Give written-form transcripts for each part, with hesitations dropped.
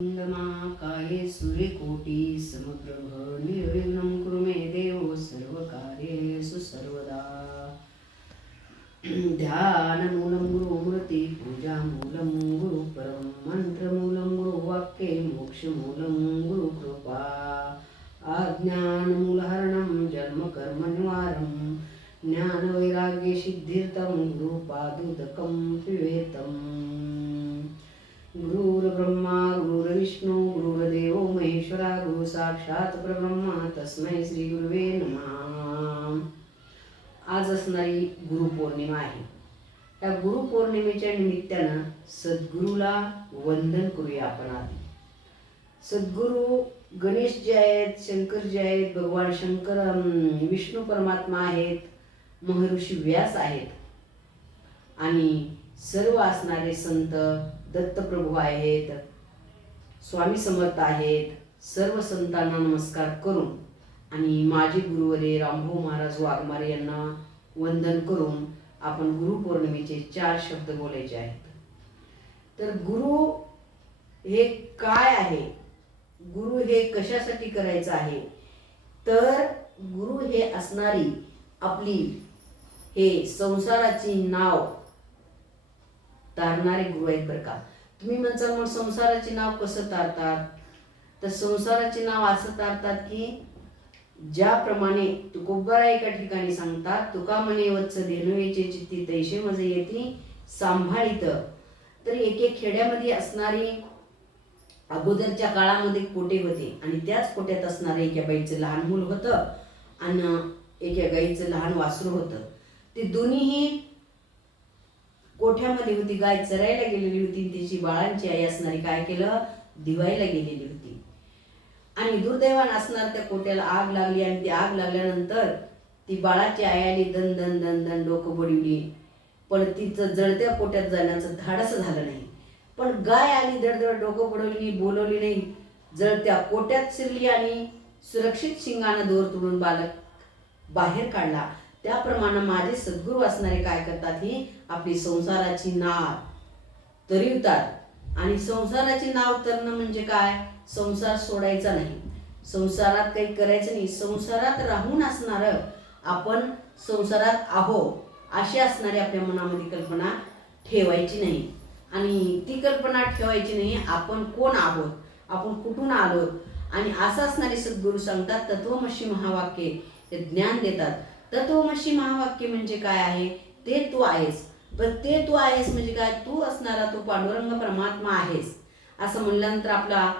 महाकाये सूर्यकोटि समप्रभ निर्विघ्नं कुरु मे देव सर्वकार्येषु सर्वदा। ध्यानमूलं गुरुमूर्ति पूजामूलं गुरुपरं मंत्रमूलं गुरुवाक्ये मोक्षमूलं गुरुकृपा। अज्ञानमूलहरणं जन्मकर्मनिवारणं ज्ञानवैराग्यसिद्ध्यर्थं गुरुपादुदकं पिबेतम्। गुरुर्ब्रह्मा गुरुर्विष्णू गुरुर्देवो महेश्वरा गुरु साक्षात परब्रह्मा तस्मै श्री गुरुवे नमः। आज असणारी गुरुपौर्णिमा आहे। त्या गुरुपौर्णिमेच्या निमित्तानं सद्गुरूला वंदन करूया आपण। आधी सद्गुरू गणेश जे आहेत, शंकर जे आहेत, भगवान शंकर विष्णू परमात्मा आहेत, महर्षी व्यास आहेत आणि सर्व असणारे संत दत्तप्रभू आहेत, स्वामी समर्थ आहेत। सर्व संतांना नमस्कार करून आणि माझे गुरुवरे रामभाऊ महाराज वाघमारे यांना वंदन करून आपण गुरुपौर्णिमेचे 4 शब्द बोलायचे आहेत। तर गुरु हे काय आहे, गुरु हे कशासाठी करायचं आहे, तर गुरु हे असणारी आपली हे संसाराची नाव तारणारे गुरु आहेत बरं का। तुम्ही म्हणसाल मग संसाराचे नाव कसं तारतात, तर संसाराचे नाव असं तारतात की ज्याप्रमाणे तुकोबरा एका ठिकाणी सांगतात, तुका म्हणे वत्स धेनुवेचे चित्ती तैसे मज येती सांभाळित। तर एक खेड्यामध्ये असणारी अगोदरच्या काळामध्ये कोटे होते आणि त्याच कोट्यात असणारे एका बाईचं लहान मूल होतं आणि एका गाईचं लहान वासरू होतं। ते दोन्हीही कोठ्यामध्ये होती। गाय चरायला गेलेली होती, तिची बाळांची आई असणारी काय केलं, दिवायला गेलेली होती आणि दुर्दैवान असणार त्या कोट्याला आग लागली आणि ती आग लागल्यानंतर ती बाळाची आई आली, दन दन दन दन डोकं बडवली, पण तिचं जळत्या कोट्यात जाण्याचं धाडस झालं नाही। पण गाय आली, दडदड डोकं बडवली, बोलवली नाही, जळत्या कोट्यात शिरली आणि सुरक्षित शिंगानं दोर तोडून बालक बाहेर काढला। त्याप्रमाणे माझे सद्गुरू असणारे काय करतात, ही आपली संसाराची नाव तरीवतात। आणि संसाराची नाव तरणं म्हणजे काय, संसार सोडायचा नाही, संसारात काही करायचं नाही, संसारात राहून असणार आपण संसारात आहो अशी असणारी आपल्या मनामध्ये कल्पना ठेवायची नाही। आणि ती कल्पना ठेवायची नाही आपण कोण आहोत, आपण कुठून आलो, आणि असं असणारे सद्गुरू सांगतात तत्वमसी महावाक्य हे ज्ञान देतात। तत्वमसी महावाक्य म्हणजे काय आहे, ते तू आहेस। पण ते तू आहेस म्हणजे काय, तू असणारा तो पांडुरंग परमात्मा आहेस असं म्हणल्यानंतर आपला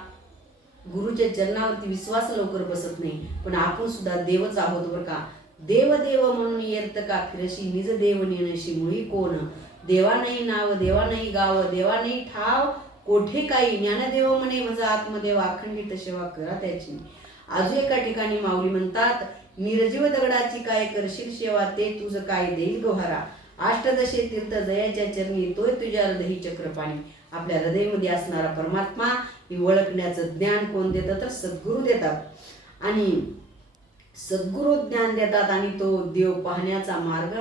गुरुच्या चरणावरती विश्वास लवकर बसत नाही, पण आपण सुद्धा देवच आहोत बरं का। देव देव म्हणून येत का फिरशी, निज देव नेणशी मुळी कोण, देवा नाही नाव देवा नाही गाव, देवा नाही ठाव कोठे काही, ज्ञानदेव म्हणे माझा आत्मदेव अखंडित सेवा करा त्याची। अजून एका ठिकाणी माऊली म्हणतात, निर्जीव दगडाची काय करशील सेवा, ते तुझं काय देईल गोहारा, अष्टदशे तीर्थ जयाच्या चरणी तोय तुझ्या हृदयी चक्रपाणी। आपल्या हृदयामध्ये असणारा परमात्मा ही ओळखण्याचं ज्ञान कोण देतं, तर सद्गुरू देतात। आणि सद्गुरू ज्ञान देतात आणि तो देव पाहण्याचा मार्ग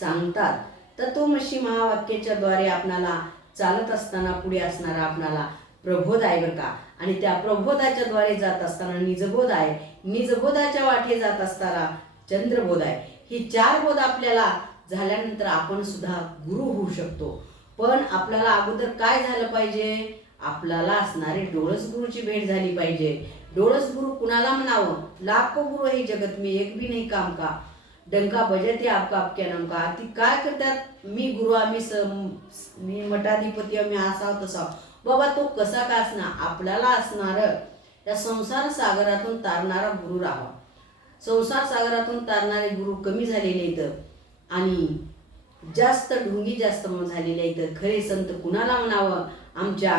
सांगतात। तत्वमसी महावाक्याच्या द्वारे आपणाला चालत असताना पुढे असणारा आपणाला प्रबोध आहे बरं का। आणि त्या प्रबोधाच्या द्वारे जात असताना निजबोध आहे, निजबोधाच्या वाटे जात असताना चंद्रबोध आहे। ही 4 बोध आपल्याला झाल्यानंतर आपण सुद्धा गुरु होऊ शकतो। पण आपल्याला अगोदर काय झालं पाहिजे, आपल्याला असणारे डोळस गुरुची भेट झाली पाहिजे। डोळस गुरु कुणाला म्हणावं, लाखो गुरु हे जगत में एक भी नहीं काम का, डंका बजते आपका आपक्या नमका। ती काय करतात, मी गुरु मी मठाधिपती, मी असा तसा, बाबा तो कसा का असणार, आपल्याला असणार त्या संसार सागरातून तारणारा गुरु राहावा। संसार सागरातून तारणारे गुरु कमी झालेले आहेत आणि जास्त ढोंगी जास्त झालेले आहेत। खरे संत कुणाला म्हणावं, आमच्या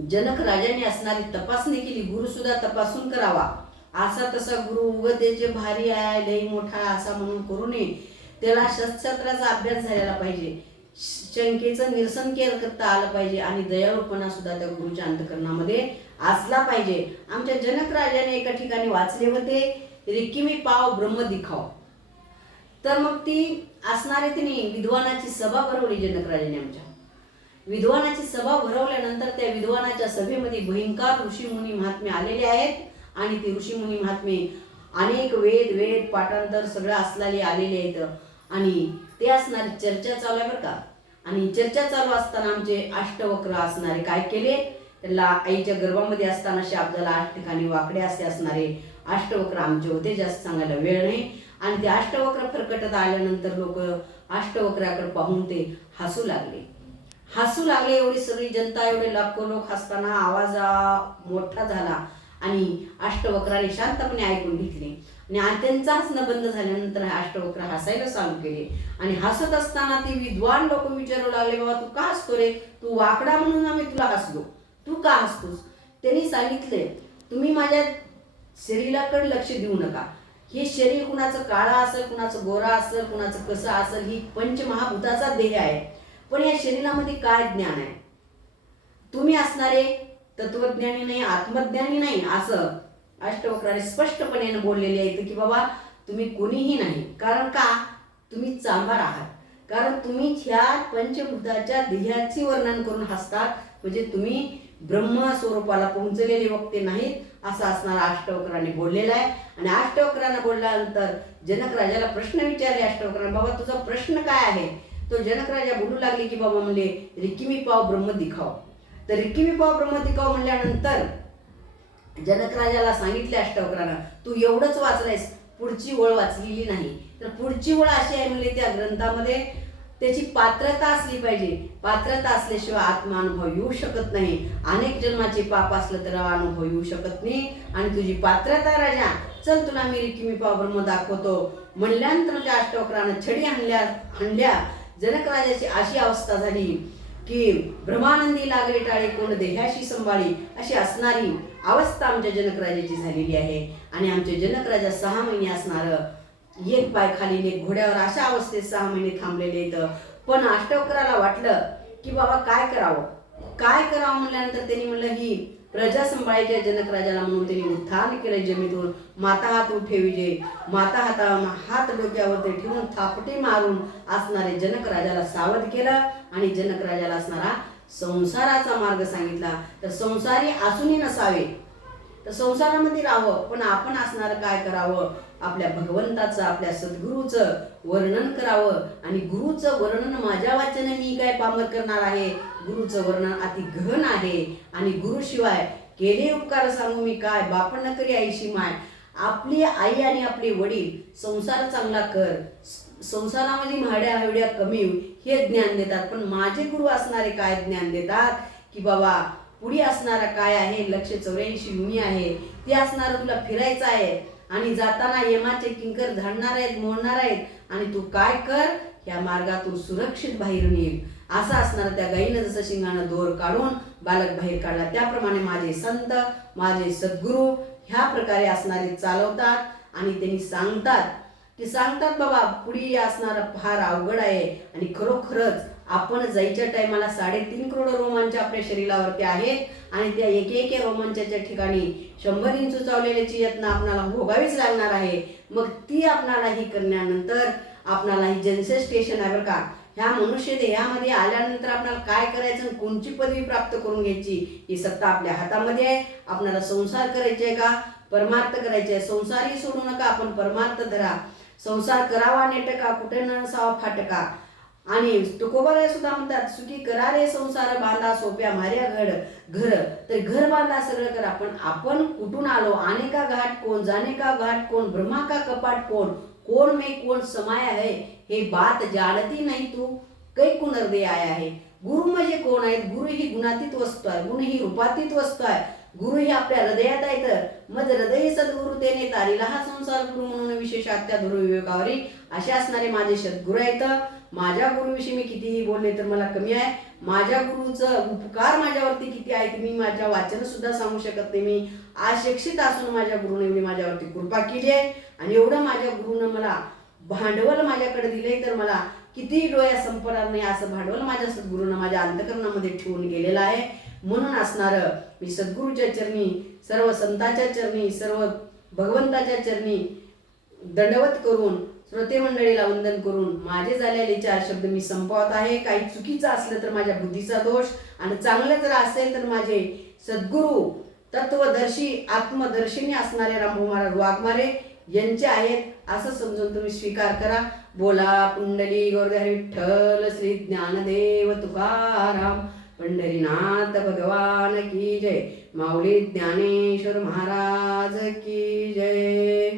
जनक राजाने असणारी तपासणी केली, गुरु सुद्धा तपासून करावा। असा तसा गुरु उगतेचे भारी आहे लई मोठा असा म्हणून करू नये, त्याला शस्त्राचा अभ्यास झालेला पाहिजे, शंकेचं निरसन करता आलं पाहिजे आणि दयाळूपणा सुद्धा त्या गुरुच्या अंतकरणामध्ये असला पाहिजे। आमच्या जनक राजाने एका ठिकाणी वाचले होते, रिकिमी पाव ब्रह्म दिखाव। तर मग ती असणारे तिने विद्वानाची सभा भरवली जनक राजाने आमच्या, विद्वानाची सभा भरवल्यानंतर त्या विद्वानाच्या सभेमध्ये भयंकर ऋषीमुनी महात्मे आलेले आहेत आणि ते ऋषीमुनी महात्मे अनेक वेद पाठांतर सगळं असलेले आलेले आहेत आणि ते असणारी चर्चा चालू आहे बरं का. आणि चर्चा चालू असताना आमचे अष्टवक्र असणारे काय केले, त्याला आईच्या गर्भामध्ये असताना शाब्दाला 8 ठिकाणी वाकडे असे असणारे अष्टवक्र आमचे होते. जास्त सांगायला वेळ नाही. आणि ते अष्टवक्र फरकटत आल्यानंतर लोक अष्टवक्राकडे पाहून ते हसू लागले. एवढी सगळी जनता, एवढे लाखो लोक हसताना आवाज मोठा झाला आणि अष्टवक्राने शांतपणे ऐकून घेतले. आणि त्यांचं हसणं बंद झाल्यानंतर अष्टवक्र हसायला चालू केले. आणि हसत असताना ती विद्वान लोक विचारू लागले, बाबा तू का हसतो रे, तू वाकडा म्हणून आम्ही तुला हसलो, तू का हसतोस. त्यांनी सांगितले, तुम्ही माझ्या शरीराकडे लक्ष देऊ नका. हे शरीर कुणाचं काळा असेल, कुणाचं गोरा असेल, कुणाचं कसं असेल, ही पंचमहाभूताचा देह आहे. पण या शरीरामध्ये काय ज्ञान आहे. तुम्ही असणारे तत्वज्ञानी नाही, आत्मज्ञानी नाही, असं अष्टवक्राने स्पष्टपणे बोललेले आहेत की बाबा तुम्ही कोणीही नाही. कारण का, तुम्ही चांभार आहात. कारण तुम्ही ह्या पंचभूताच्या देहाची वर्णन करून हसतात, म्हणजे तुम्ही ब्रह्म स्वरूपाला पोहोचलेले वक्ते नाहीत असं असणारा अष्टवक्राने बोललेला आहे. आणि अष्टवक्राने बोलल्यानंतर जनक राजाला प्रश्न विचारले अष्टवक्राने, बाबा तुझा प्रश्न काय आहे. तो जनक राजा बोलू लागले की बाबा म्हणले रिकिमी पाव ब्रह्म दिखाव. तर रिकिमी पाव ब्रह्म दिखाव म्हणल्यानंतर जनक राजाला सांगितले अष्टवक्रानं, तू एवढंच वाचलंयस, पुढची ओळ वाचलेली नाही. तर पुढची ओळ अशी आहे म्हणले, त्या ग्रंथामध्ये त्याची पात्रता असली पाहिजे. पात्रता असल्याशिवाय आत्मानुभव येऊ शकत नाही. अनेक जन्माचे पाप असलं तर अनुभव येऊ शकत नाही. आणि तुझी पात्रता राजा, चल तुला मी रिकिमी पाव ब्रह्म दाखवतो. म्हणल्यानंतर त्या अष्टवक्रानं छडी हाणल्या. जनक राजाची अशी अवस्था झाली की ब्रह्मानंदी लागले टाळे कोण देहाशी संभाळी, अशी असणारी अवस्था आमच्या जनकराजाची झालेली आहे. आणि आमचे जनकराजा 6 महिने असणार एक पाय खाली एक घोड्यावर अशा अवस्थेत 6 महिने थांबलेले आहेत. पण अष्टवक्राला वाटलं की बाबा काय करावं म्हणल्यानंतर त्यांनी म्हणलं ही प्रजा संभाळायच्या जनकराजाला, म्हणून त्यांनी उत्थान केलं जमिनीतून. माता हात उठेविजे, माता हात डोक्यावर ते ठेवून थापटे मारून असणारे जनकराजाला सावध केलं आणि जनकराजाला असणारा संसाराचा मार्ग सांगितला. तर संसारी असूनही नसावे, तर संसारामध्ये राहावं, पण आपण असणार काय करावं, आपल्या भगवंताचं, आपल्या सद्गुरूचं वर्णन करावं. आणि गुरुचं वर्णन माझ्या वाचन मी काय पामर करणार आहे. गुरुचं वर्णन अति गहन आहे. आणि गुरुशिवाय केले उपकार सांगू मी काय, बापण न करी आईशी माय. आपली आई आणि आपले वडील संसार चांगला कर, संसारामध्ये म्हाड्या हवड्या कमी हे ज्ञान देतात. पण माझे गुरु असणारे काय ज्ञान देतात की बाबा पुढे असणारा काय आहे, 184 युनी आहे, ते असणारं तुला फिरायचं आहे. आणि जाताना यमाचे किंकर झाडणार आहेत, मोडणार आहेत. आणि तू काय कर, या मार्गातून सुरक्षित बाहेर निघ. असं असणार. त्या गाईनं जसं शिंगानं दोर काढून बालक बाहेर काढला, त्याप्रमाणे माझे संत, माझे सद्गुरू ह्या प्रकारे असणारे चालवतात. आणि त्यांनी सांगतात बाबा पुढे असणारं फार अवघड आहे. आणि खरोखरच आपण जायच्या टायमाला 3.5 करोड रोमांच आपल्या शरीरावरती आहेत. आणि त्या एक रोमांचाच्या ठिकाणी 100 इंच चावलेल्याची यत्न आपणाला भोगावीच लागणार आहे. मग ती आपणाला ही करण्यानंतर आपणाला ही जनसेल स्टेशन आहे बरं का. ह्या मनुष्य देहामध्ये आल्यानंतर आपल्याला काय करायचं, कोणची पदवी प्राप्त करून घ्यायची, ही सत्ता आपल्या हातामध्ये आहे. आपल्याला संसार करायचे आहे का, परमार्थ करायचे आहे. संसारही सोडू नका, आपण परमार्थ धरा. संसार करावा नेटका, कुठे न नसावा फाटका. आणि तुकोबाराय सुद्धा म्हणतात, सुखी करा रे संसार बांधा, सोप्या मार्या घर. तर घर बांधा, सगळं करा. पण आपण कुठून आलो, आने का घाट कोण, जाने का घाट कोण, ब्रह्मा का कपाट कोण में कोण समाया है, हे बात जानती नाही तू, कै कुनर्दे आया आहे. गुरु म्हणजे कोण आहेत. गुरु ही गुणातीत वस्तू आहे, गुण ही रूपातीत वस्तू आहे. गुरु ही आपल्या हृदयात आहे. मग हृदय सद्गुरु तेने तारिला हा संसार गुरु म्हणून विशेष आत्या धुरू विवेकावरी असे असणारे माझे सद्गुरू आहेत. माझ्या गुरुविषयी मी कितीही बोलले तर मला कमी आहे. माझ्या गुरुचं उपकार माझ्यावरती किती आहेत मी माझ्या वाचन सुद्धा सांगू शकत नाही. मी अशिक्षित असून माझ्या गुरुने माझ्यावरती कृपा केली आहे. आणि एवढं माझ्या गुरुनं मला भांडवल माझ्याकडे दिले तर मला कितीही डोळ्या संपणार नाही असं भांडवल माझ्या सद्गुरूनं माझ्या अंतःकरणामध्ये ठेवून गेलेलं आहे. म्हणून असणारं मी सद्गुरूच्या चरणी, सर्व संतांच्या चरणी, सर्व भगवंताच्या चरणी दंडवत करून श्रोते मंडळीला वंदन करून माझे झालेले 4 शब्द मी संपवत आहे. काही चुकीचं असलं तर माझ्या बुद्धीचा दोष, आणि चांगलं जर असेल तर माझे सद्गुरू तत्वदर्शी आत्मदर्शिनी असणारे रामभाऊ महाराज वाघमारे यांचे आहेत असं समजून तुम्ही स्वीकार करा. बोला पुंडली गौरहरी विठ्ठल श्री ज्ञानदेव तुकाराम पंढरीनाथ भगवान की जय. माऊली ज्ञानेश्वर महाराज की जय.